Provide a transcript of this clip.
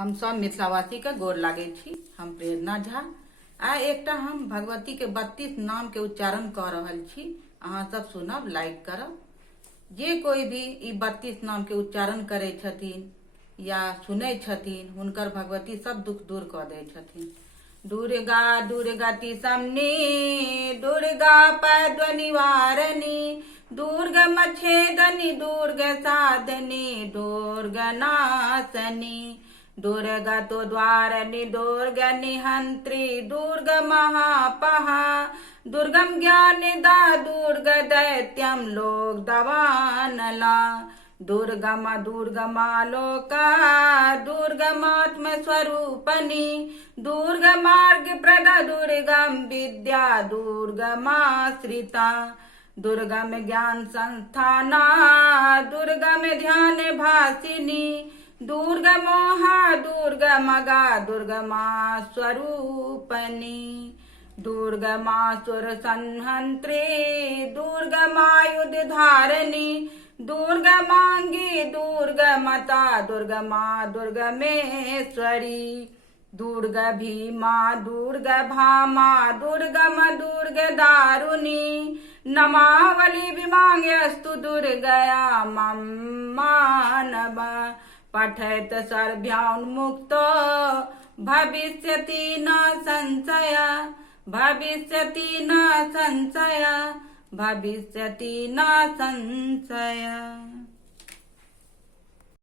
हम सब मिथिलावासी के गोर लागे छी। हम प्रेरणा झा। आ एकटा हम भगवती के 32 नाम के उच्चारण कह रहल छी। अहाँ सब सुनब, लाइक करब। जे कोई भी ई 32 नाम के उच्चारण करे छथिन या सुने छथिन, हुनकर भगवती सब दुख दूर कर दे छथिन। दुर्गा दुर्गति समनी, दुर्गा पैद्व निवारणी, दुर्गम छेदनी, दुर्ग साधनी, दुर्ग नाशनी, दुर्गा तो द्वारणी, दुर्ग निहंत्री, दुर्ग महापहा, दुर्गम ज्ञानदा, दुर्ग दैत्यम लोक दवानला, दुर्गम दुर्गमालोका, दुर्गमात्म स्वरूपनी, दुर्ग मार्ग प्रद, दुर्गम विद्या, दुर्गमाश्रिता, दुर्गम ज्ञान संस्थाना, दुर्गम ध्यान भासिनी, दुर्गमोहा, दुर्गमगा, दुर्गमा स्वरूपनी, दुर्गमासुर संहंत्री, दुर्गमायुध धारणी, दुर्गमांगी, दुर्गमता, दुर्गमा दुर्गमेश्वरी, दुर्ग भीमा, दुर्ग भामा, दुर्गम दुर्ग दारुणी, नमावली विमांगस्तु दुर्गया मम मानव, पठेत सर्भ्योन्मुक्तो भविष्यति न संशय, भविष्यति न संशय, भविष्यति न संशय।